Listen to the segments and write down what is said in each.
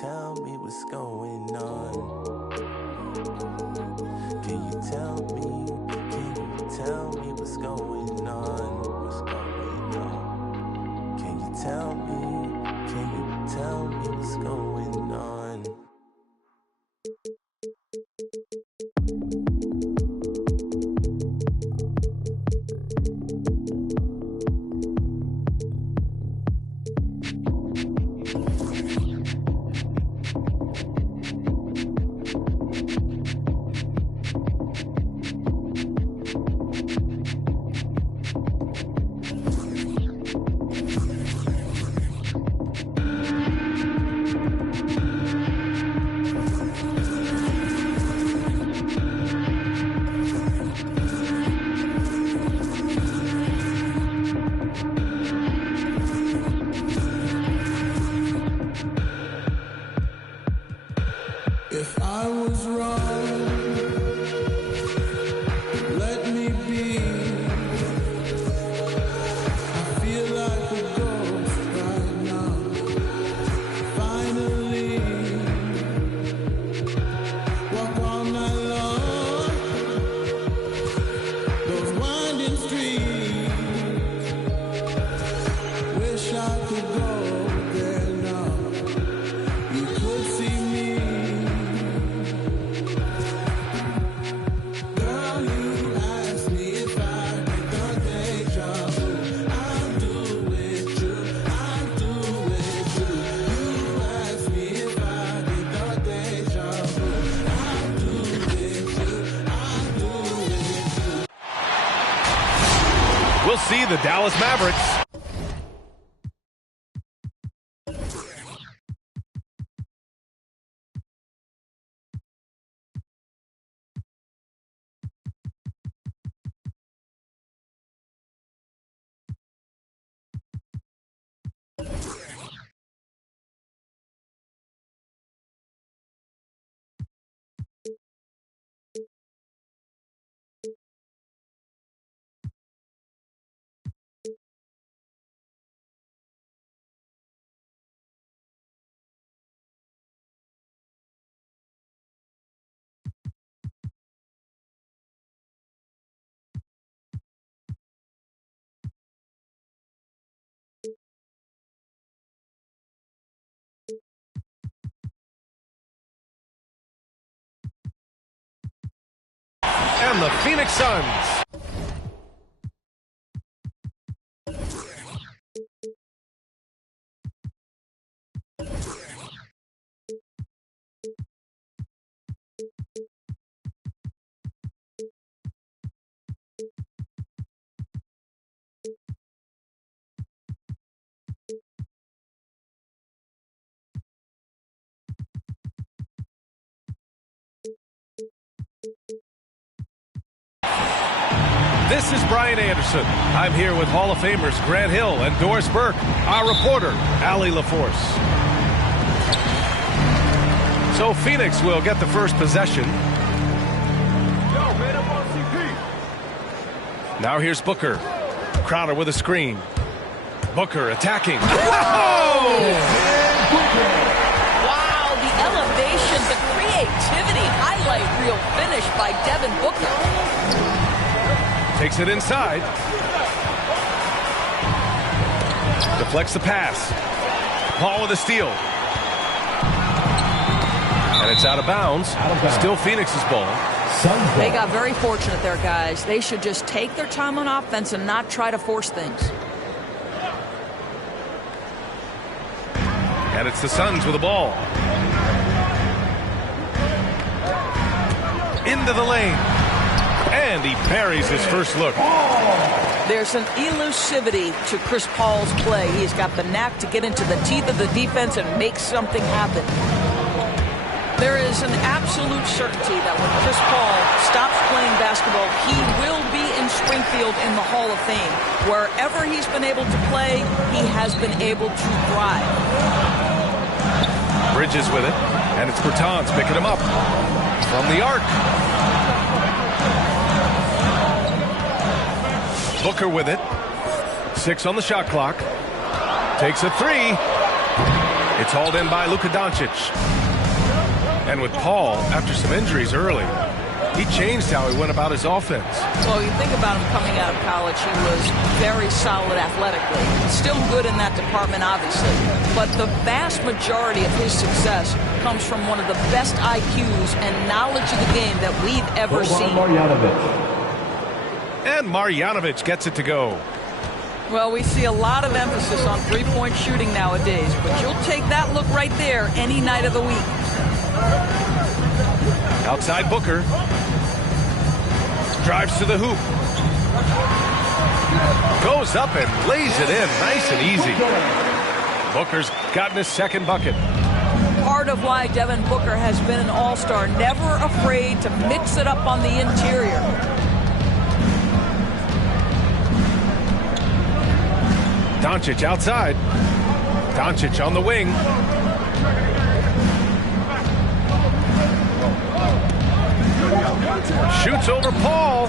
tell me what's going on? Can you tell me? Can you tell me what's going on? What's going on? Can you tell me? Can you tell me what's going on? If I was wrong, let me be. I feel like a ghost right now. Finally, walk all night long. Those winding streets. Wish I could go there now. You could see me. We'll see the Dallas Mavericks. And the Phoenix Suns. This is Brian Anderson. I'm here with Hall of Famers Grant Hill and Doris Burke, our reporter, Allie LaForce. So Phoenix will get the first possession. Now here's Booker. Crowder with a screen. Booker attacking. Wow, the elevation, the creativity, highlight reel finish by Devin Booker. Takes it inside. Deflects the pass. Paul with a steal. And it's out of bounds. Still Phoenix's ball. They got very fortunate there, guys. They should just take their time on offense and not try to force things. And it's the Suns with the ball. Into the lane. And he buries his first look. There's an elusivity to Chris Paul's play. He's got the knack to get into the teeth of the defense and make something happen. There is an absolute certainty that when Chris Paul stops playing basketball, he will be in Springfield in the Hall of Fame. Wherever he's been able to play, he has been able to thrive. Bridges with it, and it's Bertans picking him up from the arc. Booker with it. 6 on the shot clock. Takes a three. It's hauled in by Luka Doncic. And with Paul, after some injuries early, he changed how he went about his offense. Well, you think about him coming out of college, he was very solid athletically. Still good in that department, obviously. But the vast majority of his success comes from one of the best IQs and knowledge of the game that we've ever seen. And Marjanovic gets it to go. Well, we see a lot of emphasis on three-point shooting nowadays, but you'll take that look right there any night of the week. Outside Booker. Drives to the hoop. Goes up and lays it in nice and easy. Booker's gotten his second bucket. Part of why Devin Booker has been an all-star, never afraid to mix it up on the interior. Doncic outside. Doncic on the wing. Shoots over Paul.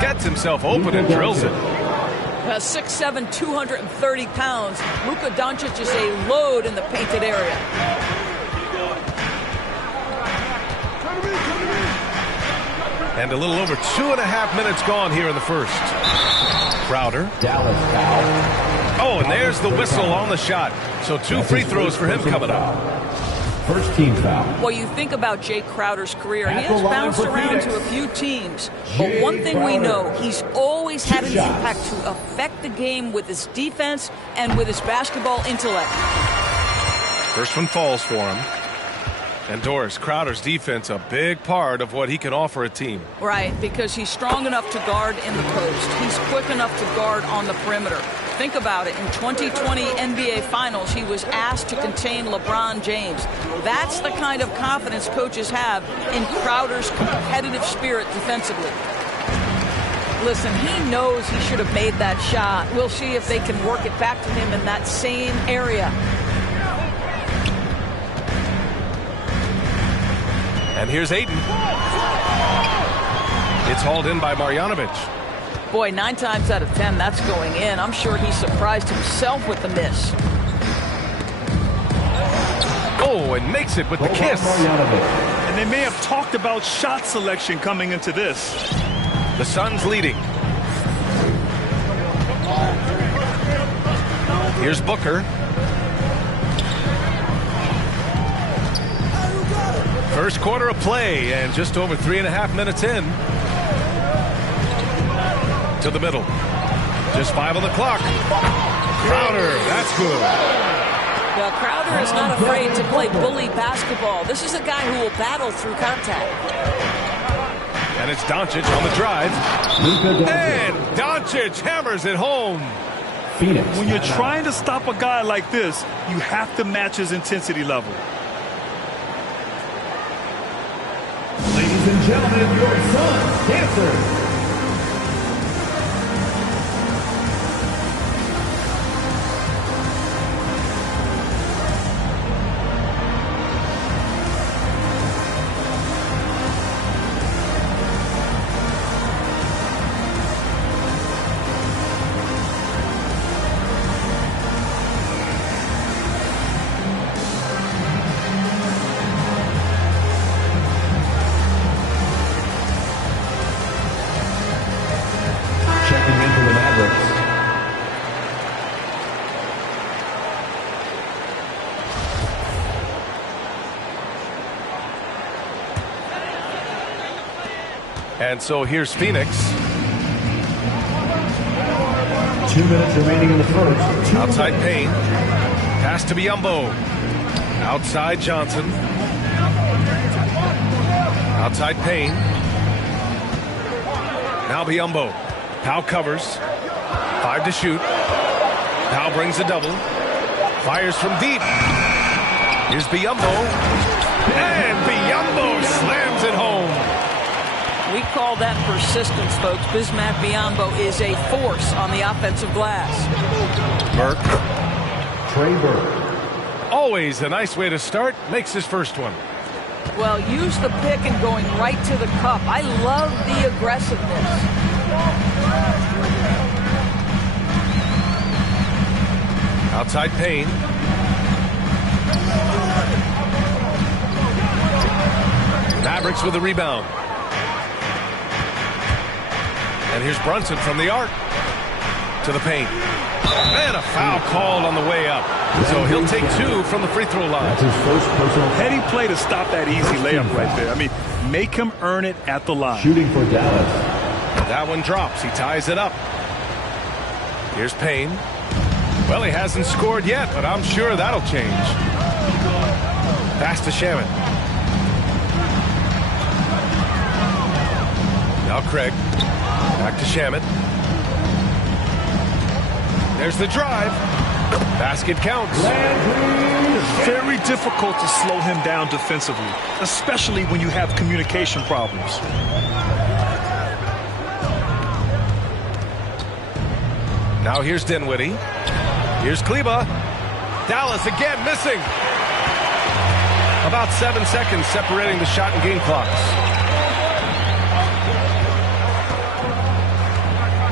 Gets himself open and drills it. 6'7", 230 pounds. Luka Doncic is a load in the painted area. And a little over 2.5 minutes gone here in the first. Crowder. Oh, and there's the whistle on the shot. So 2 free throws for him coming up. First team foul. Well, you think about Jay Crowder's career. He has bounced around to a few teams. But one thing we know, he's always had an impact to affect the game with his defense and with his basketball intellect. First one falls for him. And Doris, Crowder's defense, a big part of what he can offer a team. Right, because he's strong enough to guard in the post. He's quick enough to guard on the perimeter. Think about it. In 2020 NBA Finals, he was asked to contain LeBron James. That's the kind of confidence coaches have in Crowder's competitive spirit defensively. Listen, he knows he should have made that shot. We'll see if they can work it back to him in that same area. And here's Ayton. It's hauled in by Marjanovic. Boy, 9 times out of 10, that's going in. I'm sure he surprised himself with the miss. Oh, and makes it with the kiss. And they may have talked about shot selection coming into this. The Suns leading. Here's Booker. First quarter of play, and just over 3.5 minutes in. To the middle. Just 5 on the clock. Crowder, that's good. Well, Crowder is not afraid to play bully basketball. This is a guy who will battle through contact. And it's Doncic on the drive. And Doncic hammers it home. Phoenix. When you're trying to stop a guy like this, you have to match his intensity level. Ladies and gentlemen, your Suns dancers. And so here's Phoenix. 2 minutes remaining in the first. Outside Payne. Pass to Biyombo. Outside Johnson. Outside Payne. Now Biyombo. Powell covers. 5 to shoot. Powell brings a double. Fires from deep. Here's Biyombo. And Biyombo slams it home. We call that persistence, folks. Bismack Biyombo is a force on the offensive glass. Burke. Trey Burke. Always a nice way to start. Makes his first one. Well, use the pick and going right to the cup. I love the aggressiveness. Outside Payne. Mavericks with the rebound. And here's Brunson from the arc to the paint. And a foul called on the way up. So he'll take 2 from the free throw line. That's his first personal Heady play to stop that easy layup right there. I mean, make him earn it at the line. shooting for Dallas. That one drops. He ties it up. Here's Payne. Well, he hasn't scored yet, but I'm sure that'll change. Pass to Shaman. Now Craig. Back to Shaman. There's the drive. Basket counts. Very difficult to slow him down defensively, especially when you have communication problems. Now here's Dinwiddie. Here's Kleba. Dallas again missing. About 7 seconds separating the shot and game clocks.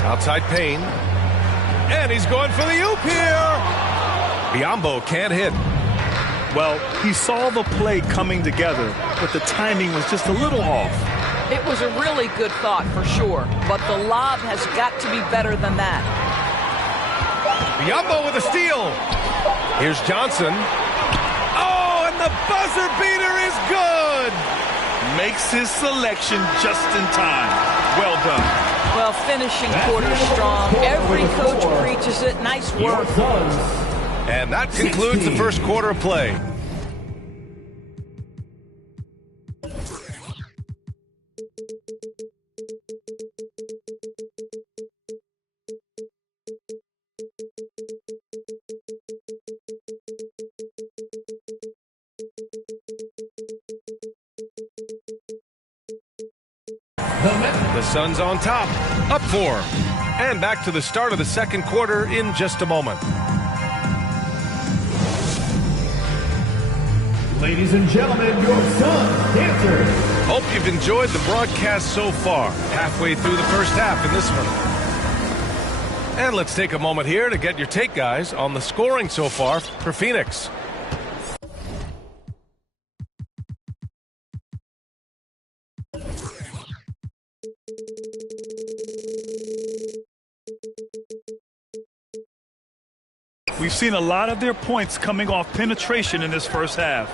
Outside Payne. And he's going for the oop here. Biyombo can't hit. Well, he saw the play coming together, but the timing was just a little off. It was a really good thought for sure, but the lob has got to be better than that. Biyombo with a steal. Here's Johnson. Oh, and the buzzer beater is good. Makes his selection just in time. Well done. Well, finishing quarter strong. Every coach preaches it. Nice work. And that concludes the first quarter of play. The Suns on top, up 4. And back to the start of the second quarter in just a moment. Ladies and gentlemen, your Suns dancers. Hope you've enjoyed the broadcast so far. Halfway through the first half in this one. And let's take a moment here to get your take, guys, on the scoring so far for Phoenix. We've seen a lot of their points coming off penetration in this first half.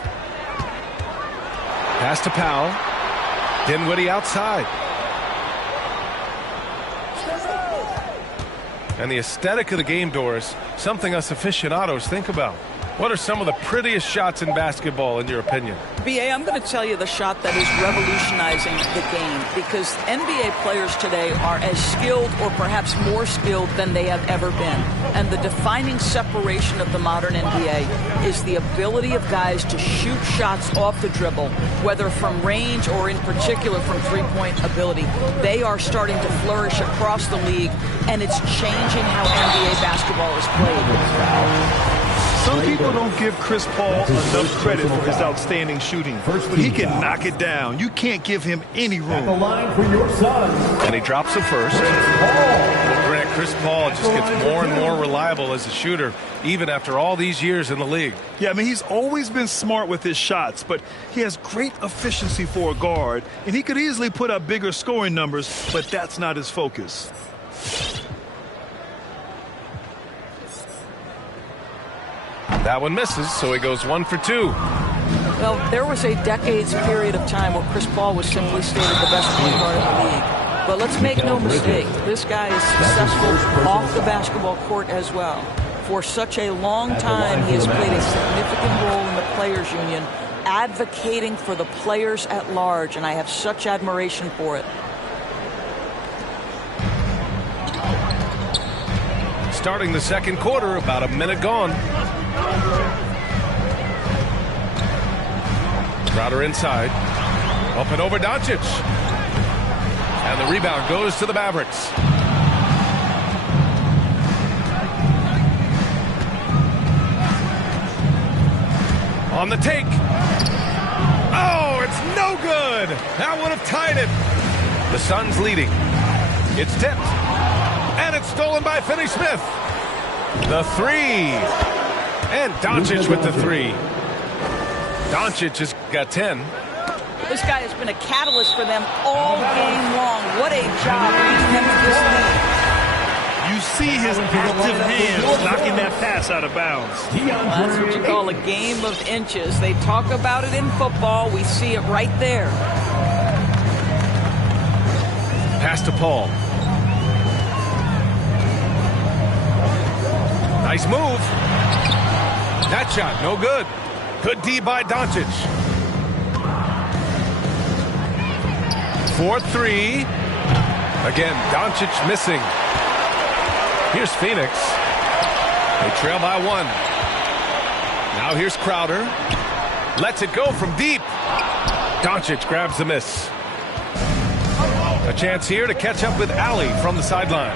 Pass to Powell. Dinwiddie outside. And the aesthetic of the game, Doris, something us aficionados think about. What are some of the prettiest shots in basketball, in your opinion? B.A., I'm going to tell you the shot that is revolutionizing the game, because NBA players today are as skilled or perhaps more skilled than they have ever been. And the defining separation of the modern NBA is the ability of guys to shoot shots off the dribble, whether from range or in particular from three-point ability. They are starting to flourish across the league, and it's changing how NBA basketball is played. Some people don't give Chris Paul enough credit for his outstanding shooting, but he can knock it down. You can't give him any room. The line for your Suns. And he drops the first. Well, Grant, Chris Paul just gets more and more reliable as a shooter, even after all these years in the league. Yeah, I mean, he's always been smart with his shots, but he has great efficiency for a guard, and he could easily put up bigger scoring numbers, but that's not his focus. That one misses, so he goes 1 for 2. Well, there was a decades period of time where Chris Paul was simply stated the best point guard in the league. But let's make no mistake, this guy is successful off the basketball court as well. For such a long time, he has played a significant role in the Players Union, advocating for the players at large, and I have such admiration for it. Starting the second quarter, about a minute gone. Crowder inside. Up and over Doncic. And the rebound goes to the Mavericks. On the take. Oh, it's no good. That would have tied it. The Suns leading. It's tipped. And it's stolen by Finney-Smith. The three. And Doncic with the three. Doncic has got 10. This guy has been a catalyst for them all game long. What a job leading them to this lead. You see his active hands knocking that pass out of bounds. Well, that's what you call a game of inches. They talk about it in football. We see it right there. Pass to Paul. Nice move. That shot, no good. Good D by Doncic. 4-3. Again, Doncic missing. Here's Phoenix. They trail by 1. Now here's Crowder. Lets it go from deep. Doncic grabs the miss. A chance here to catch up with Allie from the sideline.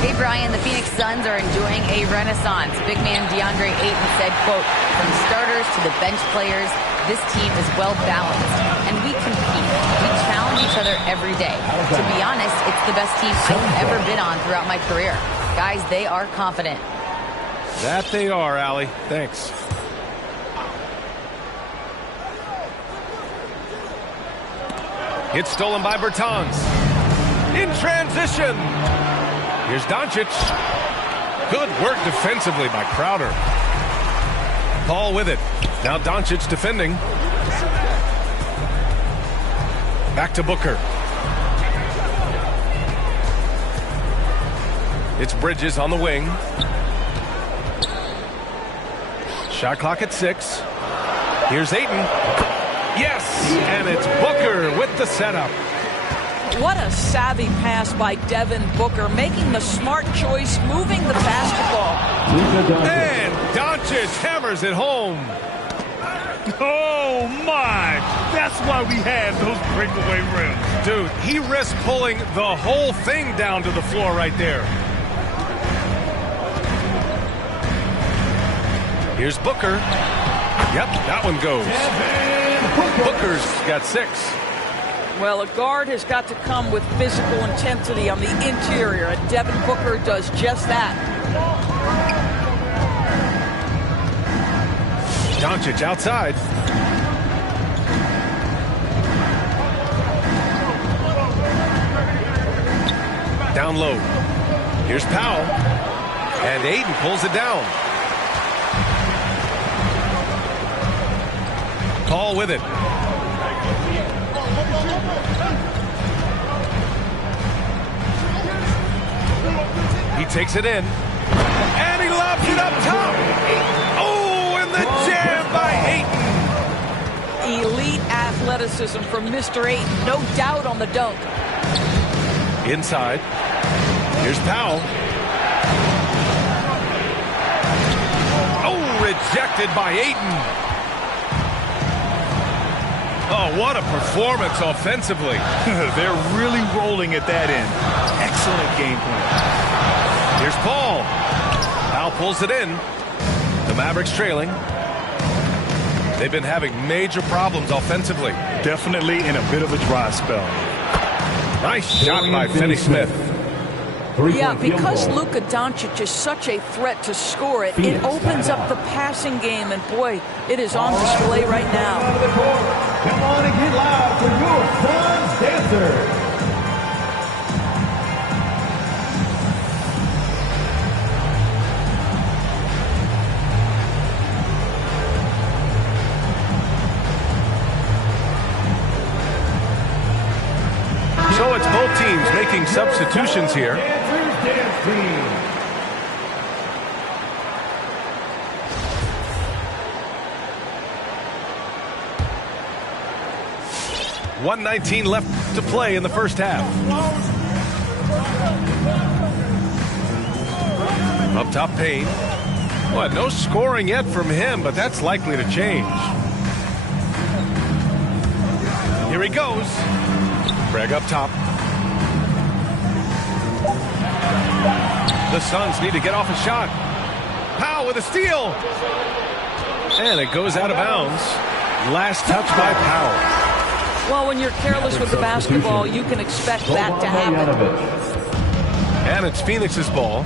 Hey, Brian, the Phoenix Suns are enjoying a renaissance. Big man DeAndre Ayton said, quote, from starters to the bench players, this team is well balanced, and we compete. We challenge each other every day. To be honest, it's the best team I've ever been on throughout my career. Guys, they are confident. That they are, Allie. Thanks. It's stolen by Bertans. In transition. Here's Doncic. Good work defensively by Crowder. Paul with it. Now Doncic defending. Back to Booker. It's Bridges on the wing. Shot clock at 6. Here's Ayton. Yes, and it's Booker with the setup. What a savvy pass by Devin Booker, making the smart choice, moving the basketball. And Doncic hammers it home. Oh, my. That's why we had those breakaway rims. Dude, he risked pulling the whole thing down to the floor right there. Here's Booker. Yep, that one goes. Booker's got 6. Well, a guard has got to come with physical intensity on the interior, and Devin Booker does just that. Doncic outside. Down low. Here's Powell. And Ayton pulls it down. Paul with it. He takes it in. And he lobs it up top. Oh, and the jam by Ayton. Elite athleticism from Mr. Ayton. No doubt on the dunk. Inside. Here's Powell. Oh, rejected by Ayton. Oh, what a performance offensively. They're really rolling at that end. Excellent game plan. Here's Paul. Powell pulls it in. The Mavericks trailing. They've been having major problems offensively. Definitely in a bit of a dry spell. Nice shot by Finney-Smith. Yeah, because Luka Doncic is such a threat to score it, it opens up the passing game, and boy, it is on display right now. Come on and get loud for your Suns dancers. So it's both teams making substitutions here. Dance team. 1:19 left to play in the first half. Up top, Payne. Well, no scoring yet from him, but that's likely to change. Here he goes. Craig up top. The Suns need to get off a shot. Powell with a steal. And it goes out of bounds. Last touch by Powell. Well, when you're careless with the basketball, you can expect that to happen. And it's Phoenix's ball.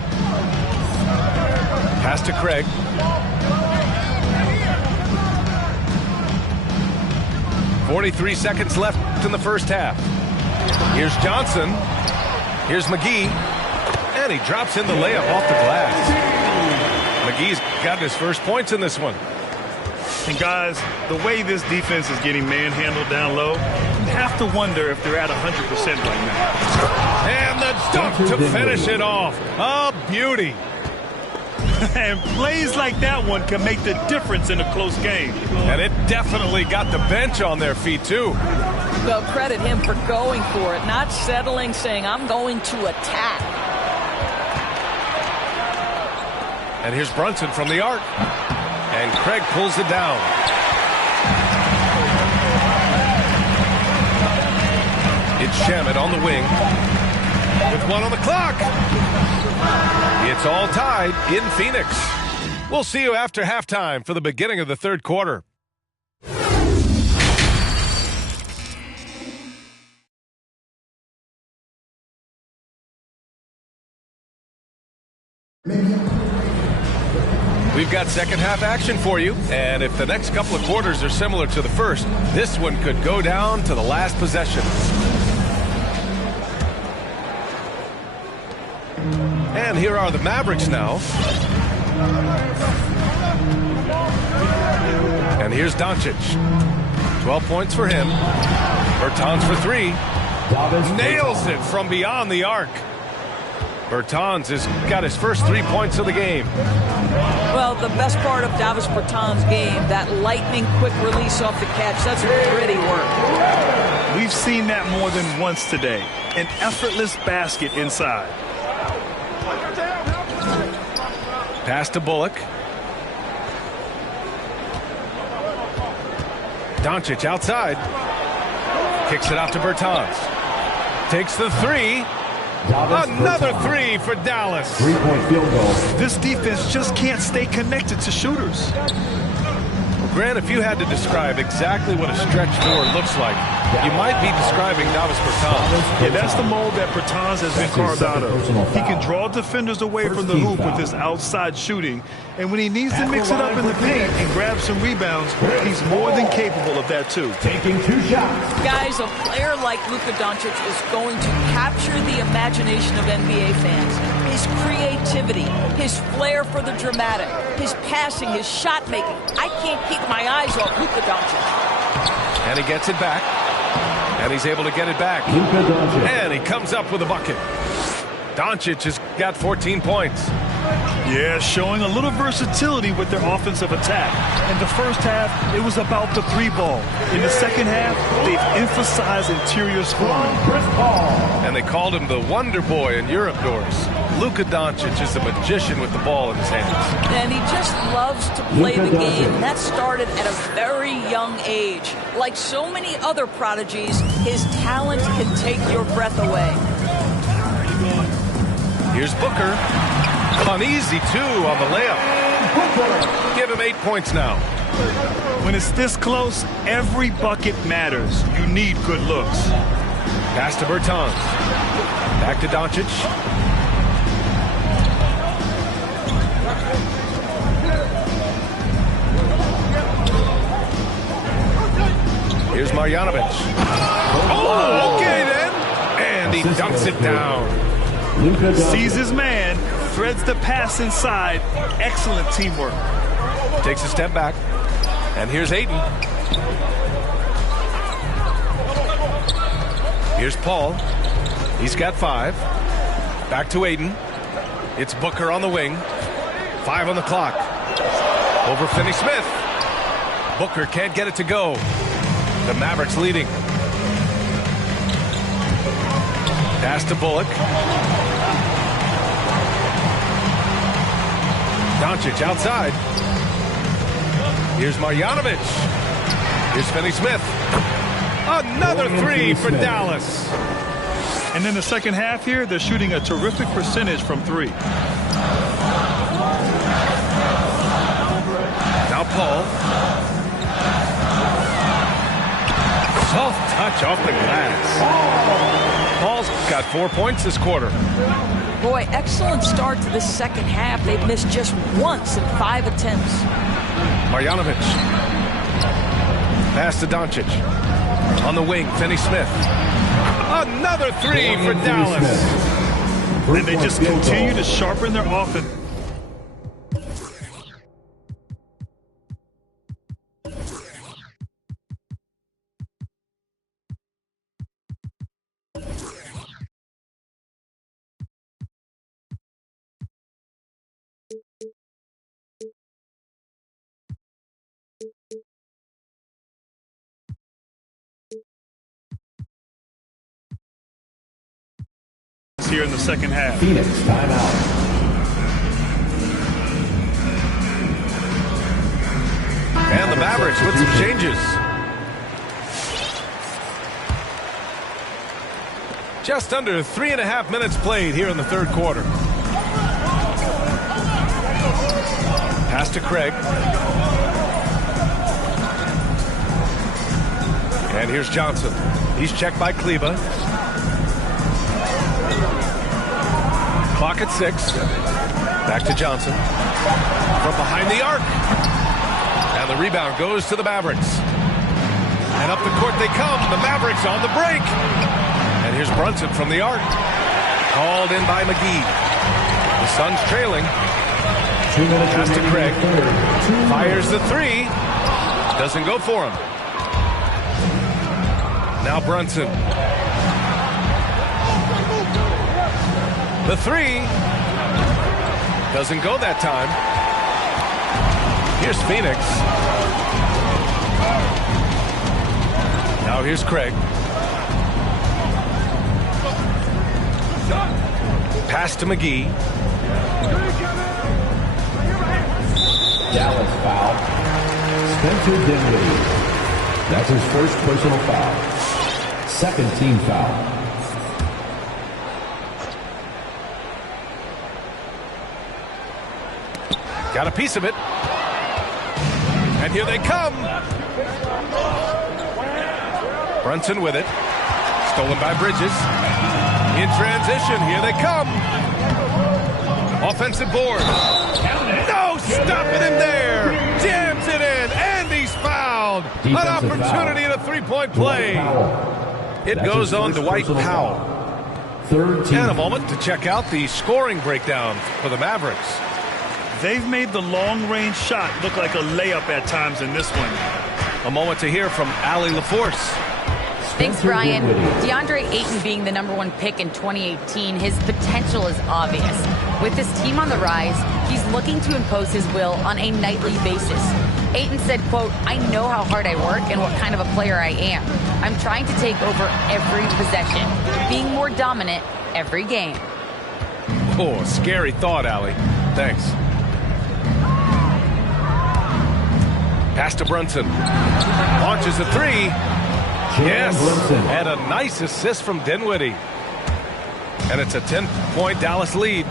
Pass to Craig. 43 seconds left in the first half. Here's Johnson. Here's McGee. And he drops in the layup off the glass. McGee's got his first points in this one. And guys, the way this defense is getting manhandled down low, you have to wonder if they're at 100% right now. And the dunk to finish it off. A beauty. And plays like that one can make the difference in a close game. And it definitely got the bench on their feet, too. Well, credit him for going for it, not settling, saying, I'm going to attack. And here's Brunson from the arc. And Craig pulls it down. It's Shamet on the wing. With 1 on the clock. It's all tied in Phoenix. We'll see you after halftime for the beginning of the third quarter. We've got second half action for you, and if the next couple of quarters are similar to the first, this one could go down to the last possession. And here are the Mavericks now. And here's Doncic. 12 points for him. Bertans for 3. Nails it from beyond the arc. Bertans has got his first 3 points of the game. Well, the best part of Davis Bertans' game, that lightning quick release off the catch, that's pretty work. We've seen that more than once today. An effortless basket inside. Pass to Bullock. Doncic outside. Kicks it out to Bertans. Takes the 3. Another 3 for Dallas. 3-point field goal. This defense just can't stay connected to shooters. Grant, if you had to describe exactly what a stretch 4 looks like, you might be describing Davis Bertans. Yeah, that's the mold that Bertans has been carved out of. He can draw defenders away from the hoop with his outside shooting, and when he needs to mix it up in the paint and grab some rebounds, he's more than capable of that too. Taking 2 shots. Guys, a player like Luka Doncic is going to capture the imagination of NBA fans. His creativity, his flair for the dramatic, his passing, his shot making. I can't keep my eyes off Luka Doncic. And he gets it back. And he's able to get it back. And he comes up with a bucket. Doncic has got 14 points. Yeah, showing a little versatility with their offensive attack. In the first half, it was about the 3 ball. In the second half, they've emphasized interior scoring. And they called him the Wonder Boy in Europe, Doris. Luka Doncic is a magician with the ball in his hands. And he just loves to play the game. That started at a very young age. Like so many other prodigies, his talent can take your breath away. Here's Booker. Uneasy, too, on the layup. Give him 8 points now. When it's this close, every bucket matters. You need good looks. Pass to Bertans. Back to Doncic. Here's Marjanovic. Oh, okay then. And he dunks it down. Sees his man, threads the pass inside. Excellent teamwork. Takes a step back. And here's Ayton. Here's Paul. He's got 5. Back to Ayton. It's Booker on the wing. 5 on the clock. Over Finney-Smith. Booker can't get it to go. The Mavericks leading. Pass to Bullock. Doncic outside. Here's Marjanovic. Here's Finney-Smith. Another 3 for Dallas. And in the second half here, they're shooting a terrific percentage from 3. Now Paul. Soft touch off the glass. Paul's got 4 points this quarter. Boy, excellent start to the second half. They've missed just once in 5 attempts. Marjanovic. Pass to Doncic. On the wing, Finney Smith. Another three for Dallas. And they just continue to sharpen their offense. Here in the second half. Phoenix timeout. And the Mavericks with some changes. Just under 3.5 minutes played here in the third quarter. Pass to Craig. And here's Johnson. He's checked by Kleba. Clock at 6. Back to Johnson. From behind the arc. And the rebound goes to the Mavericks. And up the court they come. The Mavericks on the break. And here's Brunson from the arc. Called in by McGee. The Suns trailing. 2 minutes. Pass to Craig. Fires the three. Doesn't go for him. Now Brunson. The three doesn't go that time. Here's Phoenix. Now here's Craig. Pass to McGee. Dallas foul. Spencer Dinwiddie. That's his first personal foul. Second team foul. Got a piece of it. And here they come. Brunson with it. Stolen by Bridges. In transition, here they come. Offensive board. No, stopping him there. Jams it in, and he's fouled. An opportunity in a three-point play. It goes on to Dwight Powell. Third team. And a moment to check out the scoring breakdown for the Mavericks. They've made the long-range shot look like a layup at times in this one. A moment to hear from Allie LaForce. Thanks, Brian. DeAndre Ayton being the #1 pick in 2018, his potential is obvious. With his team on the rise, he's looking to impose his will on a nightly basis. Ayton said, quote, "I know how hard I work and what kind of a player I am. I'm trying to take over every possession, being more dominant every game." Oh, scary thought, Allie. Thanks. Pass to Brunson. Launches a three. Yes, and a nice assist from Dinwiddie. And it's a 10-point Dallas lead.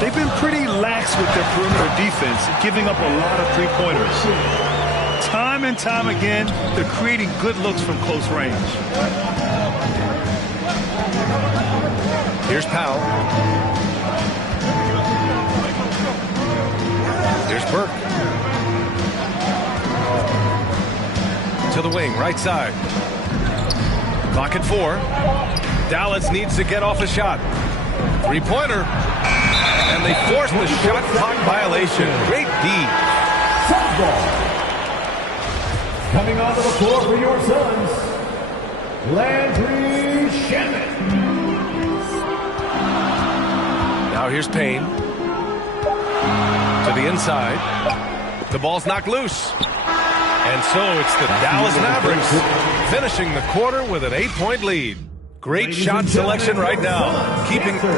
They've been pretty lax with their perimeter defense, giving up a lot of three-pointers. Time and time again, they're creating good looks from close range. Here's Powell. Here's Burke. To the wing, right side. Clock at 4. Dallas needs to get off a shot. Three-pointer. And they force the shot clock violation. Great D. Softball. Coming onto the floor for your Suns, Landry Shamet. Now here's Payne. To the inside. The ball's knocked loose. And so it's the Dallas Mavericks finishing the quarter with an 8-point lead. Great shot selection right now. Keeping. Come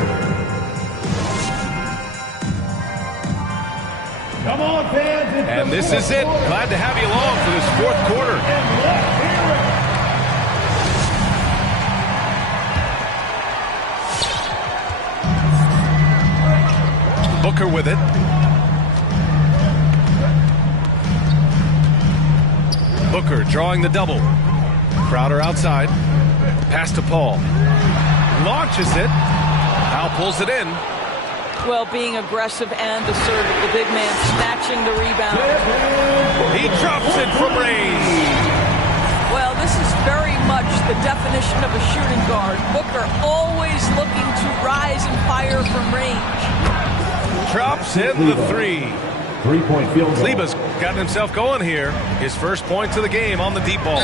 on, fans. And this is it. Glad to have you along for this fourth quarter. Booker with it. Booker drawing the double. Crowder outside. Pass to Paul. Launches it. Powell pulls it in. Well, being aggressive and assertive, the big man snatching the rebound. He drops it from range. Well, this is very the definition of a shooting guard. Booker always looking to rise and fire from range. Drops in the three. 3-point field goal. Kleba's gotten himself going here. His first points of the game on the deep ball.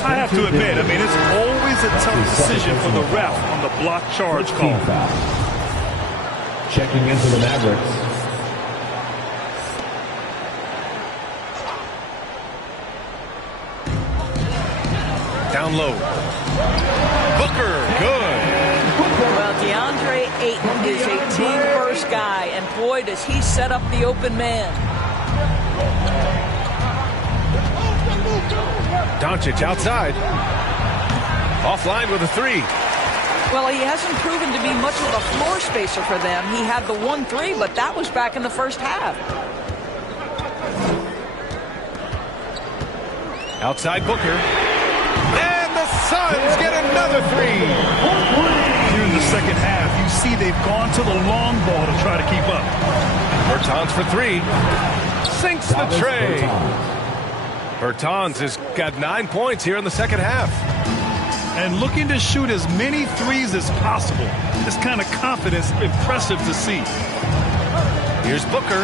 I have to admit, it's always a tough decision for the ref on the block charge call. Foul. Checking into the Mavericks. Down low. Booker, good. Well, DeAndre Ayton is a team-first guy, and boy, does he set up the open man. Doncic outside. Offline with a three. Well, he hasn't proven to be much of a floor spacer for them. He had the 1-3, but that was back in the first half. Outside Booker. And the Suns get another three. Here in the second half, you see they've gone to the long ball to try to keep up. Bertans for three. Sinks the tray. Bertans has got 9 points here in the second half. And looking to shoot as many threes as possible. This kind of confidence, impressive to see. Here's Booker.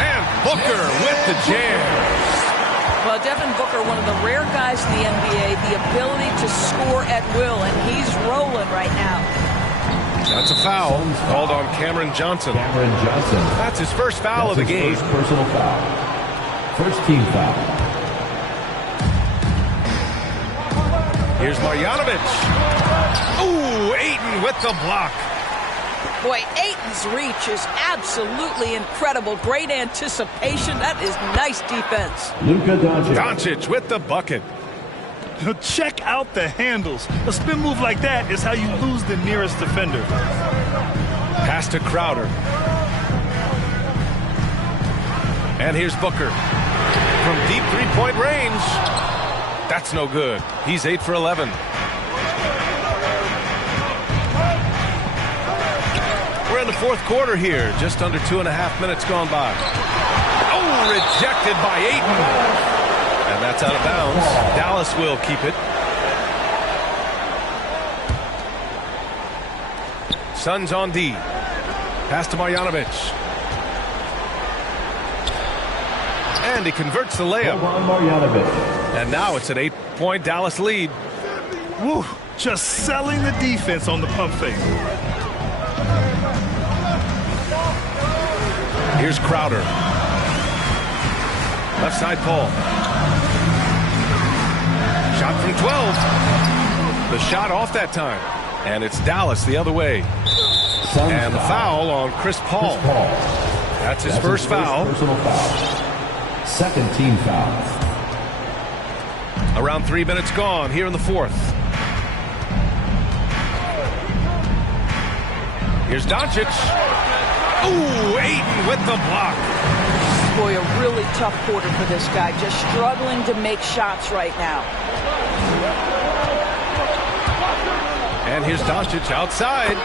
And Booker with the jam. Well, Devin Booker, one of the rare guys in the NBA, the ability to score at will, and he's rolling right now. That's a foul called on Cameron Johnson. Cameron Johnson. That's his first foul of the game. First personal foul. First team foul. Here's Marjanovic. Ooh, Ayton with the block. Boy, Ayton's reach is absolutely incredible. Great anticipation. That is nice defense. Luka Doncic. Doncic with the bucket. Check out the handles. A spin move like that is how you lose the nearest defender. Pass to Crowder. And here's Booker. From deep three-point range. That's no good. He's 8 for 11. We're in the fourth quarter here. Just under 2.5 minutes gone by. Oh, rejected by Ayton. And that's out of bounds. Dallas will keep it. Suns on D. Pass to Marjanovic. And he converts the layup. And now it's an 8-point Dallas lead. Woo, just selling the defense on the pump fake. Here's Crowder. Left side Paul. Shot from 12. The shot off that time. And it's Dallas the other way. And the foul on Chris Paul. That's his first foul. Personal foul. Second team foul. Around 3 minutes gone here in the fourth. Here's Doncic. Ooh, Ayton with the block. Boy, a really tough quarter for this guy. Just struggling to make shots right now. And here's Doncic outside.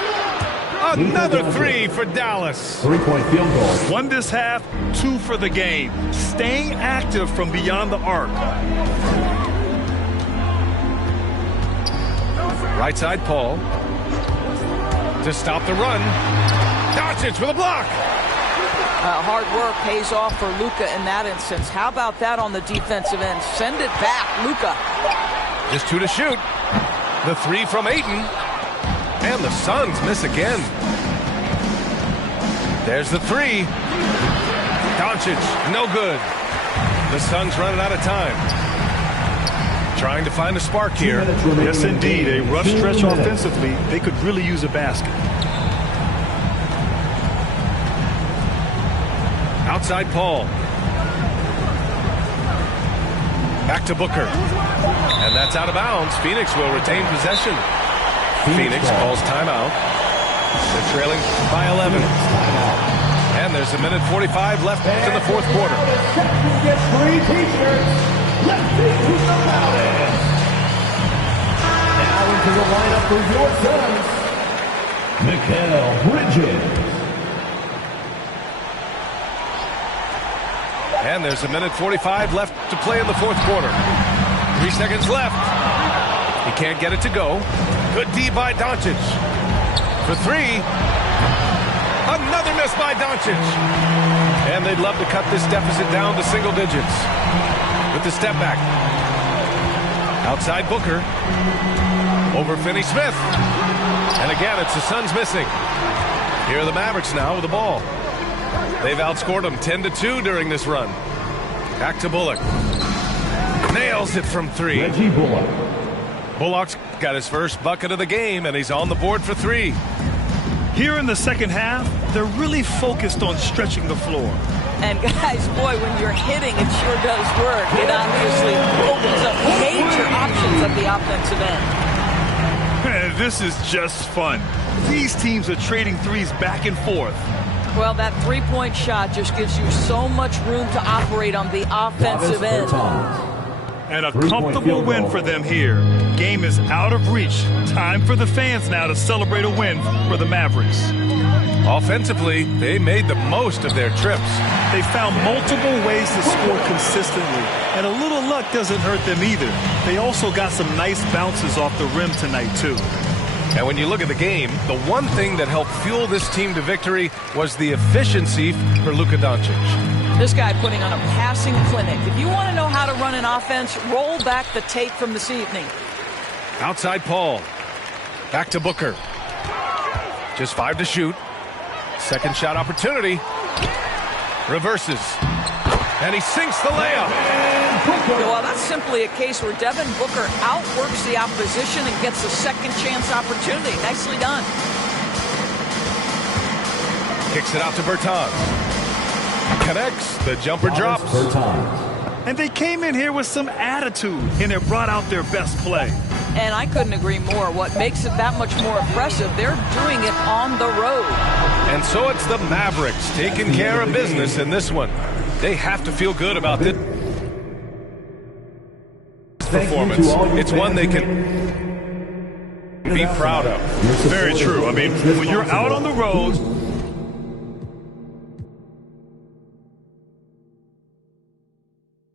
Another three for Dallas. 3-point field goal. 1 this half, 2 for the game. Staying active from beyond the arc. Right side Paul. To stop the run. Doncic with a block. Hard work pays off for Luka in that instance. How about that on the defensive end? Send it back, Luka. Just 2 to shoot. The 3 from Ayton. And the Suns miss again. There's the 3. Doncic, no good. The Suns running out of time. Trying to find a spark here. Yes, indeed. A rough stretch offensively. They could really use a basket. Outside Paul. Back to Booker. And that's out of bounds. Phoenix will retain possession. Phoenix calls timeout. They're trailing by 11. And there's a minute 45 left in the fourth quarter. Get free t-shirts. Let's see who's about it. Now into the lineup for your Suns, Mikal Bridges. And there's a minute 45 left to play in the fourth quarter. 3 seconds left. He can't get it to go. Good D by Doncic. For three. Another miss by Doncic. And they'd love to cut this deficit down to single digits. With the step back. Outside Booker. Over Finney-Smith. And again, it's the Suns missing. Here are the Mavericks now with the ball. They've outscored them 10-2 during this run. Back to Bullock. Nails it from three. Reggie Bullock. Bullock's got his first bucket of the game, and he's on the board for three. Here in the second half, they're really focused on stretching the floor. And guys, boy, when you're hitting, it sure does work. It obviously opens up major options at the offensive end. This is just fun. These teams are trading threes back and forth. Well, that three-point shot just gives you so much room to operate on the offensive end. And a comfortable win for them here. Game is out of reach. Time for the fans now to celebrate a win for the Mavericks. Offensively, they made the most of their trips. They found multiple ways to score consistently, and a little luck doesn't hurt them either. They also got some nice bounces off the rim tonight, too. And when you look at the game, the one thing that helped fuel this team to victory was the efficiency for Luka Doncic. This guy putting on a passing clinic. If you want to know how to run an offense, roll back the tape from this evening. Outside Paul. Back to Booker. Just 5 to shoot. Second shot opportunity. Reverses. And he sinks the layup. Well, that's simply a case where Devin Booker outworks the opposition and gets a second chance opportunity. Nicely done. Kicks it out to Bertans. Connects. The jumper drops. And they came in here with some attitude, and it brought out their best play. And I couldn't agree more. What makes it that much more impressive, they're doing it on the road. And so it's the Mavericks taking care of business in this one. They have to feel good about this performance. It's one they can be proud of. Very true. I mean, when you're out on the road,